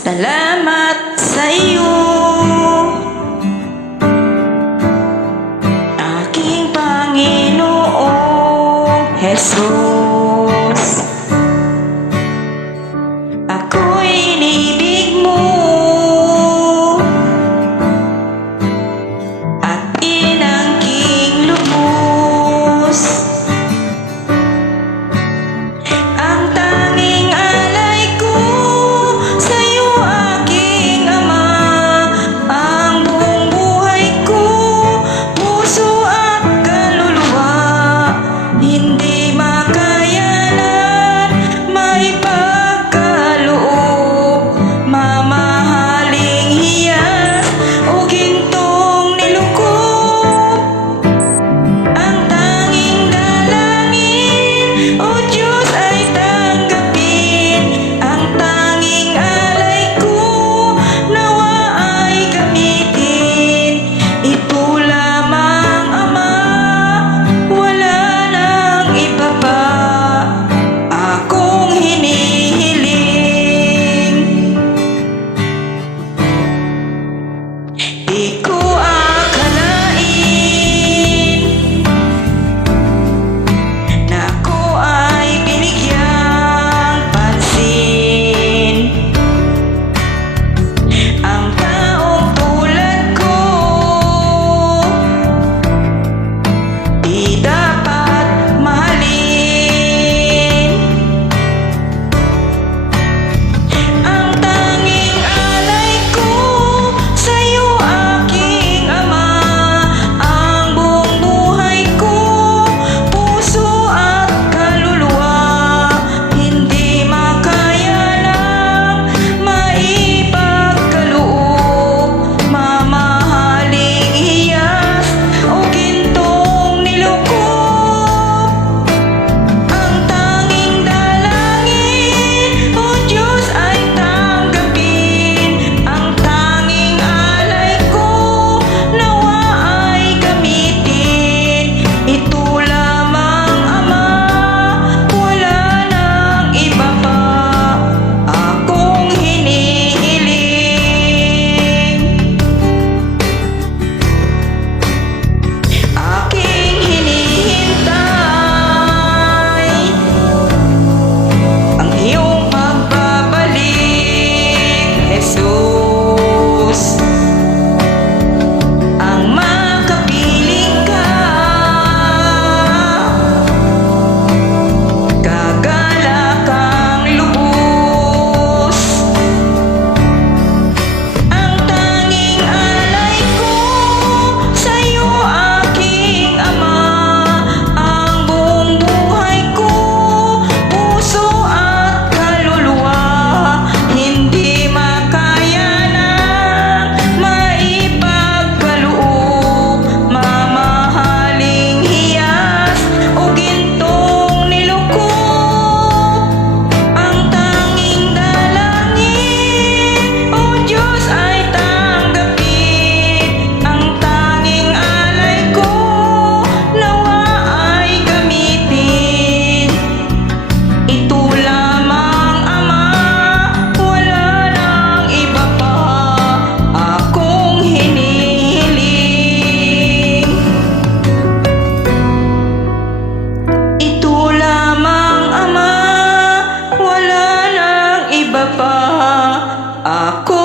Salamat sa iyo, aking Panginoong Jesus. Ako'y inibig mo at inangking lubos. Ang tanging alay ko sa'yo, aking Ama, ang buong buhay ko, puso at kaluluwa, hindi makayanan maipagkaloob, mamahaling hiyas o gintong nilukob. Ang tanging dalangin, O Diyos, ay tanggapin. Ang tanging alay ko, nawa ay gamitin. Ito lamang, Ama, wala nang iba pa akong hinihiling. Di ko akalain na ako ay binigyang pansin. Ang taong tulad ko di dapat mahalin. Ang tanging alay ko sa'yo, aking Ama, ang buong buhay ko, puso at kaluluwa, hindi makayanan maipagkaloob, mamahaling hiyas o gintong nilukob. Ang tanging dalangin, O Diyos, ay tanggapin. Ang tanging alay ko, nawa ay gamitin. Ito lamang, Ama, wala nang iba pa akong hinihiling. Aking hinihintay ang iyong pagbabalik, Jesus. Ang makapiling ka, gagalak ang lubos. Ang tanging alay ko sa'yo, aking Ama, ang buong buhay ko, puso at kaluluwa, hindi makayanan maipagkaloob, mamahaling hiyas o gintong nilukob. Ang tanging dalangin, O Diyos, ay tanggapin. Ang tanging alay ko, nawa ay gamitin. Ito lamang, Ama, wala nang iba pa akong hinihiling. Ito lamang, Ama, wala nang iba pa ako